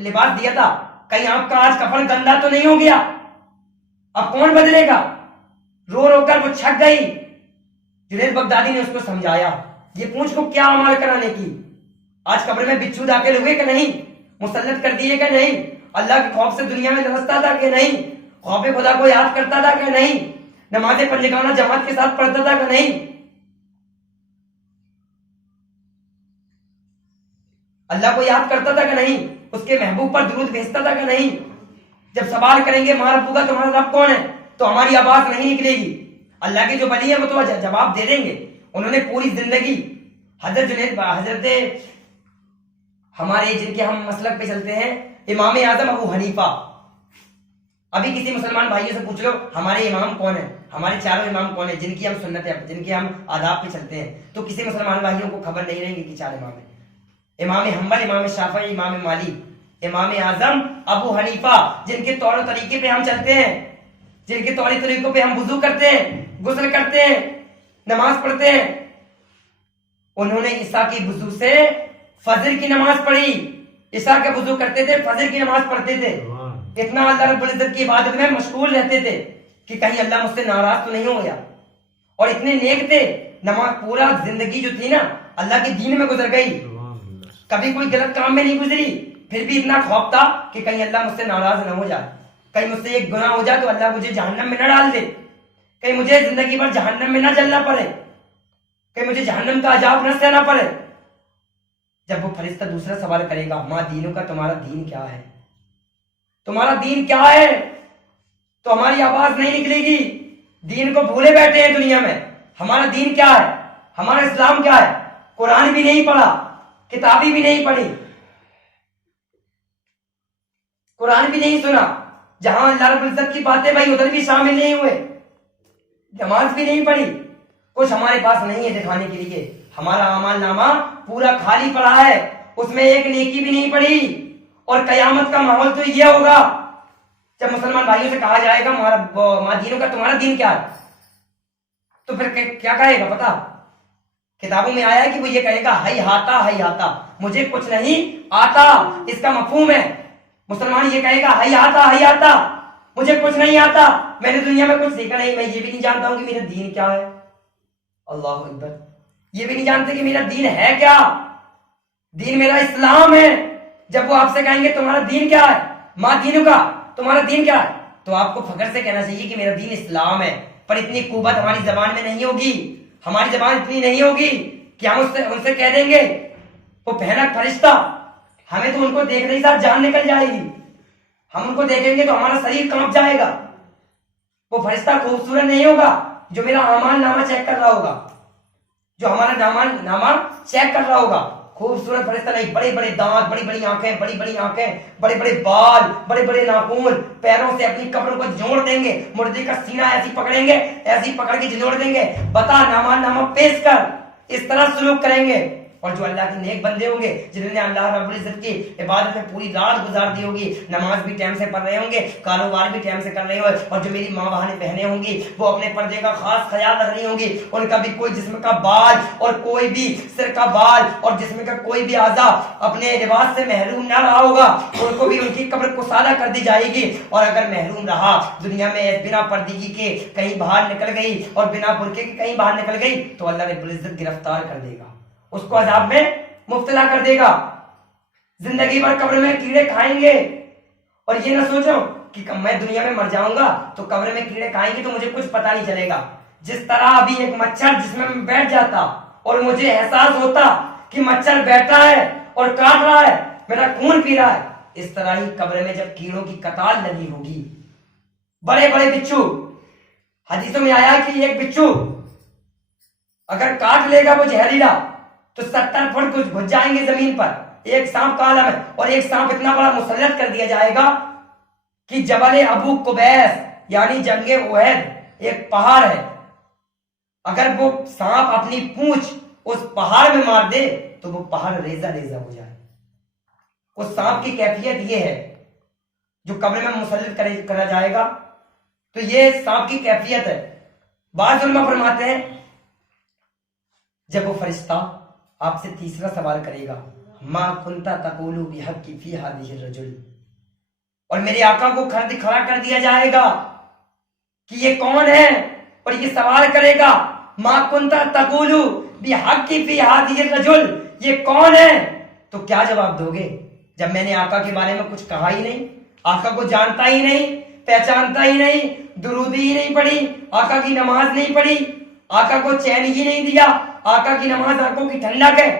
لباس دیا تھا، کہیں آپ کا آج کفن گندا تو نہیں ہو گیا؟ اب کون بدلے گا؟ رو رو کر وہ چھک گئی۔ جنید بغدادی نے اس کو سمجھایا، یہ پونچھ کو کیا عمل کرانے کی؟ آج قبر میں بچھو داخل ہوئے کہ نہیں؟ مسلط کر دیے کہ نہیں؟ اللہ کے خوف سے دنیا میں لرزتا تھا کہ نہیں؟ خوف خدا کو یاد کرتا تھا کہ نہیں؟ نماز پنجگانہ جماعت کے ساتھ پڑھتا تھا کہ نہیں؟ اللہ کو یاد کرتا تھا کہ نہیں؟ اس کے محبوب پر درود بھیجتا تھا کہ نہیں؟ جب سوال کریں گے ماں ربو کا، تمہارا رب کون ہے، تو ہماری آواز نہیں نکلے گی۔ اللہ کے جو ولی ہیں وہ تو جواب دے دیں گے۔ انہوں نے پوری زندگی حضرت ہمارے جن کے ہم مسلک پہ چلتے ہیں، امام اعظم ابو حنیفہ، ابھی کسی مسلمان بھائیوں سے پوچھ لو ہمارے امام کون ہیں، ہمارے چاروں امام کون ہیں جن کی ہم سنت ہے، جن کے ہم آداب پہ چلتے ہیں، تو کسی مسلمان بھائیوں کو خبر نہیں رہیں گی کہ چار امام ہیں۔ امام حنبل، امام شافعی، امام مالک، امام اعظم ابو حنیفہ، جن کے طور و طریقے پہ ہم چلتے ہیں، جن کے طور طریقوں پہ ہم وضو کرتے ہیں، غسل کرتے ہیں، نماز پڑھتے ہیں، انہوں نے عیسیٰ کی وضو سے فجر کی نماز پڑھی۔ عیسیٰ کے وضو کرتے تھے، فجر کی نماز پڑھتے تھے، اتنا اللہ رب العزت کی عبادت میں مشغول رہتے تھے کہ کہیں اللہ مجھ سے ناراض تو نہیں ہو گیا، اور اتنے نیک تھے، نماز پورا زندگی جو تھی نا اللہ کے دین میں گزر گئی، کبھی کوئی غلط کام میں نہیں گزری، پھر بھی اتنا خوف تھا کہ کہیں اللہ مجھ سے ناراض نہ ہو جائے، کہیں مجھ سے ایک گناہ ہو جائے تو اللہ مجھے جہنم میں نہ ڈال دے، کہیں مجھے زندگی بھر جہنم میں نہ جلنا پڑے، کہ مجھے جہنم کا عذاب نہ سہنا پڑے۔ جب وہ فرشتہ دوسرا سوال کرے گا، ماں دینوں کا تمہارا دین کیا ہے، تمہارا دین کیا ہے، تو ہماری آواز نہیں نکلے گی۔ دین کو بھولے بیٹھے ہیں دنیا میں، ہمارا دین کیا ہے، ہمارا اسلام کیا ہے؟ قرآن بھی نہیں پڑھا، کتابی بھی نہیں پڑھی، قرآن بھی نہیں سنا، جہاں اللہ رب العزت کی باتیں بھائی ادھر بھی شامل نہیں ہوئے، نماز بھی نہیں پڑھی، کچھ ہمارے پاس نہیں ہے دکھانے کے لیے۔ ہمارا اعمال نامہ پورا خالی پڑا ہے، اس میں ایک نیکی بھی نہیں پڑی، اور قیامت کا ماحول تو یہ ہوگا جب مسلمان بھائیوں سے کہا جائے گا ماں دینوں کا تمہارا دین کیا ہے، تو پھر کیا کہے گا پتا؟ کتابوں میں آیا ہے کہ وہ یہ کہے گا ہی ہاتا مجھے کچھ نہیں آتا۔ اس کا مفہوم ہے مسلمان یہ کہے گا ہی آتا مجھے کچھ نہیں آتا، میں نے دنیا میں کچھ سیکھا نہیں، میں یہ بھی نہیں جانتا ہوں کہ میرا دین کیا ہے۔ اللہ اکبر، یہ بھی نہیں جانتے کہ میرا دین ہے کیا، دین میرا اسلام ہے۔ جب وہ آپ سے کہیں گے تمہارا دین کیا ہے، ماں دینوں کا تمہارا دین کیا ہے، تو آپ کو فخر سے کہنا چاہیے کہ میرا دین اسلام ہے، پر اتنی قوت ہماری زبان میں نہیں ہوگی، ہماری زبان اتنی نہیں ہوگی کہ ہم ان سے کہہ دیں گے وہ بھیانک فرشتہ، ہمیں تو ان کو دیکھنے ہی ساتھ جان نکل جائے گی، ہم ان کو دیکھیں گے تو ہمارا شریر کانپ جائے گا۔ وہ فرشتہ خوبصورت نہیں ہوگا جو میرا اعمال نامہ چیک کر رہا ہوگا، جو ہمارا نامہ چیک کر رہا ہوگا، خوبصورت فرشتہ نہیں، بڑے بڑے دانت، بڑی بڑی آنکھیں، بڑے بڑے بال، بڑے بڑے ناخن، پیروں سے اپنی کمر کو جوڑ دیں گے، مردے کا سینہ ایسی پکڑیں گے، ایسی پکڑ کے جوڑ دیں گے، بتا نامہ پیش کر، اس طرح سلوک کریں گے۔ اور جو اللہ کے نیک بندے ہوں گے جنہوں نے اللہ رب العزت کی عبادت میں پوری رات گزار دی ہوگی، نماز بھی ٹائم سے پڑھ رہے ہوں گے، کاروبار بھی ٹائم سے کر رہے ہوں گے، اور جو میری ماں بہنیں ہوں گی وہ اپنے پردے کا خاص خیال رکھ رہی ہوں گی، ان کا بھی کوئی جسم کا بال اور کوئی بھی سر کا بال اور جسم کا کوئی بھی اعضا اپنے لباس سے محروم نہ رہا ہوگا، ان کو بھی ان کی قبر کسادہ کر دی جائے گی۔ اور اگر محروم رہا دنیا میں بنا پردگی کے کہیں باہر نکل گئی اور بنا برقعے کے کہیں باہر نکل گئی تو اللہ رب العزت گرفتار کر دے گا، اس کو عذاب میں مبتلا کر دے گا، زندگی بھر قبر میں کیڑے کھائیں گے۔ اور یہ نہ سوچو کہ میں دنیا میں مر جاؤں گا تو قبر میں کیڑے کھائیں گے تو مجھے کچھ پتا نہیں چلے گا، جس طرح ابھی ایک مچھر جس میں بیٹھ جاتا اور مجھے احساس ہوتا کہ مچھر بیٹھا ہے اور کاٹ رہا ہے، میرا خون پی رہا ہے، اس طرح ہی قبر میں جب کیڑوں کی قطار لگی ہوگی، بڑے بڑے بچھو، حدیثوں میں آیا کہ ایک بچھو اگر کاٹ لے گا وہ زہریلا تو 70 فٹ کچھ گھس جائیں گے زمین پر، ایک سانپ کا عالم ہے، اور ایک سانپ اتنا بڑا مسلط کر دیا جائے گا کہ جبل ابو قبیس یعنی جنگ احد ایک پہاڑ ہے، اگر وہ سانپ اپنی پونچھ اس پہاڑ میں مار دے تو وہ پہاڑ ریزہ ریزہ ہو جائے۔ اس سانپ کی کیفیت یہ ہے جو قبر میں مسلط کرا جائے گا، تو یہ سانپ کی کیفیت ہے۔ بعض علماء فرماتے ہیں جب وہ فرشتہ آپ سے تیسرا سوال کرے گا، ما کنتا تقولو بحق فی ہذہ الرجل، اور میرے آقا کو کھڑا کر دیا جائے گا کہ یہ کون ہے، اور یہ سوال کرے گا ما کنتا تقولو بحق فی ہذہ الرجل، یہ کون ہے؟ تو کیا جواب دو گے جب میں نے آقا کے بارے میں کچھ کہا ہی نہیں، آقا کو جانتا ہی نہیں، پہچانتا ہی نہیں، درود ہی نہیں پڑھی، آقا کی نماز نہیں پڑھی، آقا کو چین ہی نہیں دیا، آقا کی نماز آنکھوں کی ٹھنڈک ہے۔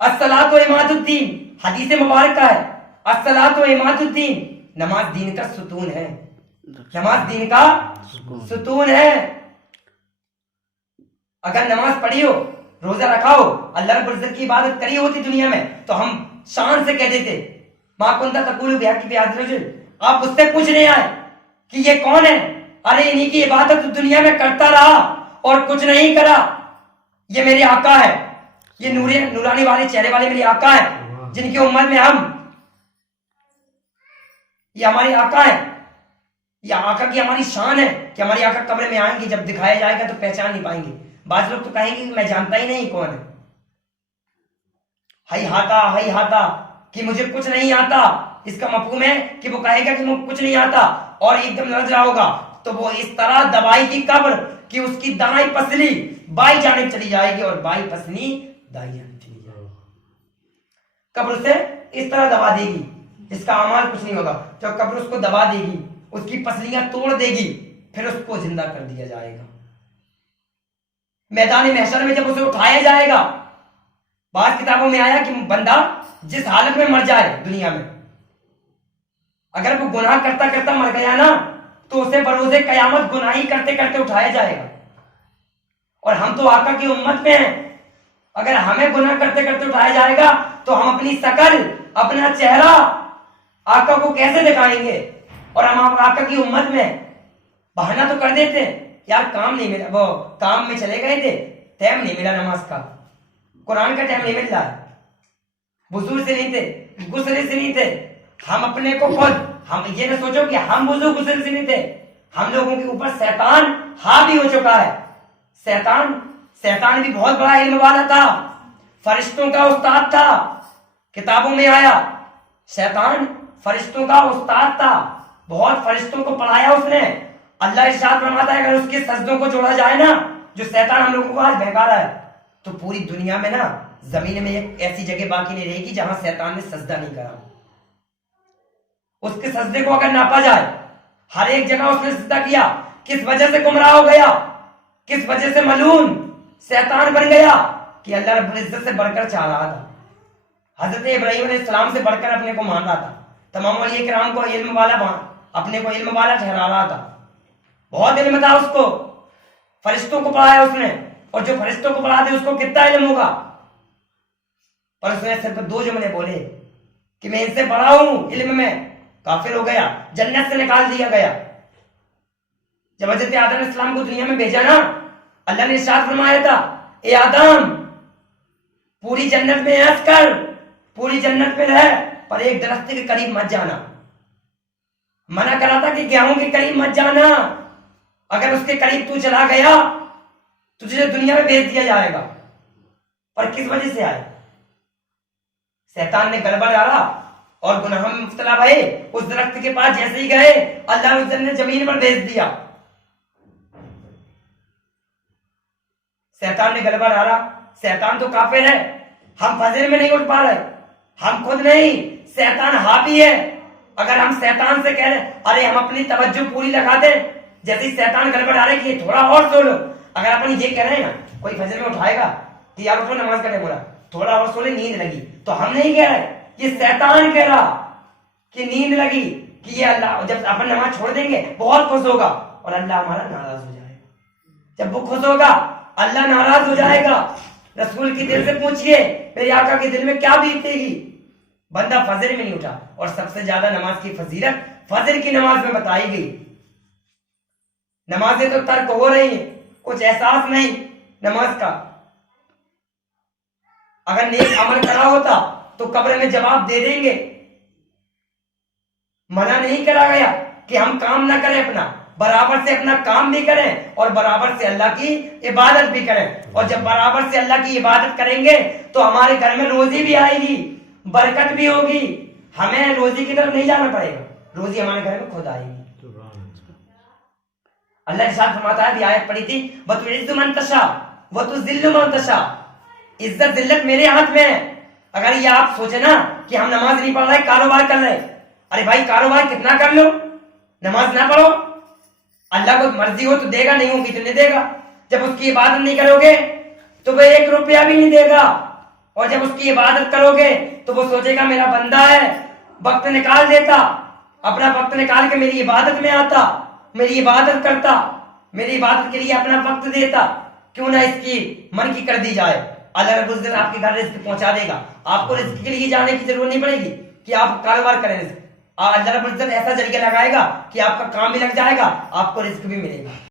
الصلاۃ عماد الدین، حدیث مبارکہ ہے، الصلاۃ عماد الدین، نماز دین کا ستون ہے، نماز دین کا ستون ہے۔ اگر نماز پڑھی ہو، روزہ رکھا ہو، اللہ رب العزت کی عبادت کری ہوتی دنیا میں، تو ہم شان سے کہہ دیتے ما کنت تقول بحق فی ہذہ الرجل۔ آپ اس سے پوچھنے آئے کہ یہ کون ہے؟ ارے انہی کی عبادت دنیا میں کرتا رہا اور کچھ نہیں کرا، یہ میرے آقا ہے، یہ نورانی والے چہرے والے میرے آقا ہیں جن کی امت میں ہم، یہ ہمارے آقا ہیں، یہ آقا کی ہماری شان ہے کہ ہماری آقا قبر میں آئیں گے، جب دکھایا جائے گا تو پہچان نہیں پائیں گے۔ بعض لوگ تو کہیں گے کہ میں جانتا ہی نہیں کون ہے، ہائی ہاتا کہ مجھے کچھ نہیں آتا، اس کا مفہوم ہے کہ وہ کہے گا کہ مجھے کچھ نہیں آتا اور ایک دم لڑ رہا ہوگا، تو وہ اس طرح دبائی کی قبر کہ اس کی دائیں پسلی بائیں جانب چلی جائے گی اور بائیں پسلی دائیں جانب چلی جائے گی، قبر سے اس طرح دبا دے گی، اس کا اعمال کچھ نہیں ہوگا، جب قبر اس کو دبا دے گی، اس کی پسلیاں توڑ دے گی، پھر اس کو زندہ کر دیا جائے گا۔ میدان محشر میں جب اسے اٹھایا جائے گا، بعض کتابوں میں آیا کہ بندہ جس حالت میں مر جائے دنیا میں، اگر وہ گناہ کرتا کرتا مر گیا نا، تو اسے بروز قیامت گناہی کرتے کرتے اٹھایا جائے گا۔ اور ہم تو آقا کی امت میں ہیں، اگر ہمیں گناہ کرتے کرتے اٹھایا جائے گا تو ہم اپنی شکل، اپنا چہرہ آقا کو کیسے دکھائیں گے؟ اور ہم آقا کی امت میں بہانہ تو کر دیتے ہیں، یار کام نہیں ملا، وہ کام میں چلے گئے تھے، ٹائم نہیں ملا نماز کا، قرآن کا ٹائم نہیں مل رہا، وضو سے نہیں تھے، غسل سے نہیں تھے، ہم اپنے کو خود، ہم یہ نہ سوچو کہ ہم وضو غسل سے نہیں تھے، ہم لوگوں کے اوپر شیطان حاوی ہو چکا ہے۔ شیطان بھی بہت بڑا علم والا تھا، فرشتوں کا استاد تھا، کتابوں میں آیا شیطان فرشتوں کا استاد تھا، بہت فرشتوں کو پڑھایا اس نے۔ اللہ ارشاد فرماتا ہے اگر اس کے سجدوں کو جوڑا جائے نا، جو شیطان ہم لوگوں کو آج بہکا رہا ہے، تو پوری دنیا میں نا زمین میں ایک ایسی جگہ باقی نہیں رہے گی جہاں شیطان نے سجدہ نہیں کرا۔ اس کے سجدے کو اگر ناپا جائے، ہر ایک جگہ اس نے سجدہ کیا، کس وجہ سے گمراہ ہو گیا، کس وجہ سے ملعون شیطان بن گیا؟ کہ اللہ رب العزت سے بڑھ کر چاہ رہا تھا، حضرت ابراہیم علیہ السلام سے بڑھ کر اپنے کو مان رہا تھا، تمام اولیاء کرام کو علم والا اپنے کو علم والا ٹھہرا رہا تھا، بہت علم تھا اس کو، فرشتوں کو پڑھایا اس نے، اور جو فرشتوں کو پڑھا دے اس کو کتنا علم ہوگا؟ اور اس نے صرف 2 جملے بولے کہ میں ان سے بڑا ہوں علم میں، کافر ہو گیا، جنت سے نکال دیا گیا۔ جب حضرت آدم علیہ السلام کو دنیا میں بھیجا نا، اللہ نے ارشاد فرمایا تھا اے آدم پوری جنت میں عیش کر، پوری جنت میں رہ، پر ایک درخت کے قریب مت جانا، منع کرا تھا کہ گیہوں کے قریب مت جانا، اگر اس کے قریب تو چلا گیا تو تجھے دنیا میں بھیج دیا جائے گا۔ پر کس وجہ سے آئے؟ شیطان نے گڑبڑ ڈالا اور گناہ میں مبتلا بھائی، اس درخت کے پاس جیسے ہی گئے اللہ نے زمین پر بھیج دیا، شیطان نے گڑبڑ ڈالا۔ شیطان تو کافر ہے، ہم فجر میں نہیں اٹھ پا رہے، ہم خود نہیں، شیطان حاوی ہے۔ اگر ہم شیطان سے کہہ رہے ارے ہم اپنی توجہ پوری لگا دیں، جیسے شیطان گڑبڑ ڈالے کہ تھوڑا اور سو لو، اگر اپن یہ کہہ رہے ہیں نا، کوئی فجر میں اٹھائے گا کہ یار اٹھو نماز کرنے بولا، تھوڑا اور سو لے نیند لگی، تو ہم نہیں کہہ رہے، یہ شیطان کہہ رہا کہ نیند لگی، کہ یہ اللہ جب اپن نماز چھوڑ دیں گے بہت خوش ہوگا اور اللہ ہمارا ناراض ہو جائے گا۔ جب وہ خوش ہوگا اللہ ناراض ہو جائے گا۔ رسول کی دل سے پوچھئے میرے آقا کے دل میں کیا بیتے گی؟ بندہ فجر میں نہیں اٹھا، اور سب سے زیادہ نماز کی فضیلت فجر کی نماز میں بتائی گئی۔ نمازیں تو ترک ہو رہی ہیں، کچھ احساس نہیں نماز کا۔ اگر نیک عمل کرا ہوتا تو قبر میں جواب دے دیں گے۔ منع نہیں کرا گیا کہ ہم کام نہ کریں اپنا، برابر سے اپنا کام بھی کریں اور برابر سے اللہ کی عبادت بھی کریں. اور جب برابر سے اللہ کی عبادت کریں گے تو ہمارے گھر میں روزی بھی آئے گی, برکت بھی ہوگی, ہمیں روزی کی طرف نہیں جانا پڑے گا, روزی ہمارے گھر میں خود آئے گی. اللہ کے ساتھ فرماتا ہے, آیت پڑھی تھی, وَتُعِزُّ مَن تَشَاءُ وَتُذِلُّ مَن تَشَاءُ, عزت ذلت میرے ہاتھ میں ہے. اگر یہ آپ سوچے نا کہ ہم نماز نہیں پڑھ رہے, کاروبار کر رہے, ارے بھائی کاروبار کتنا کر لو, نماز نہ پڑھو, اللہ کو مرضی ہو تو دے گا, نہیں ہوگی تو نہیں دے گا. جب اس کی عبادت نہیں کرو گے تو وہ 1 روپیہ بھی نہیں دے گا, اور جب اس کی عبادت کرو گے تو وہ سوچے گا میرا بندہ ہے, وقت نکال دیتا, اپنا وقت نکال کے میری عبادت میں آتا, میری عبادت کرتا, میری عبادت کے لیے اپنا وقت دیتا, کیوں نہ اس کی من کی کر دی جائے. اللہ رب العزت آپ کے گھر رزق پہنچا دے گا, آپ کو رزق کے لیے جانے کی ضرورت نہیں پڑے گی کہ آپ کاروبار کریں. رزق اللہ رب العزت ایسا ذریعہ لگائے گا کہ آپ کا کام بھی لگ جائے گا, آپ کو رزق بھی ملے گا.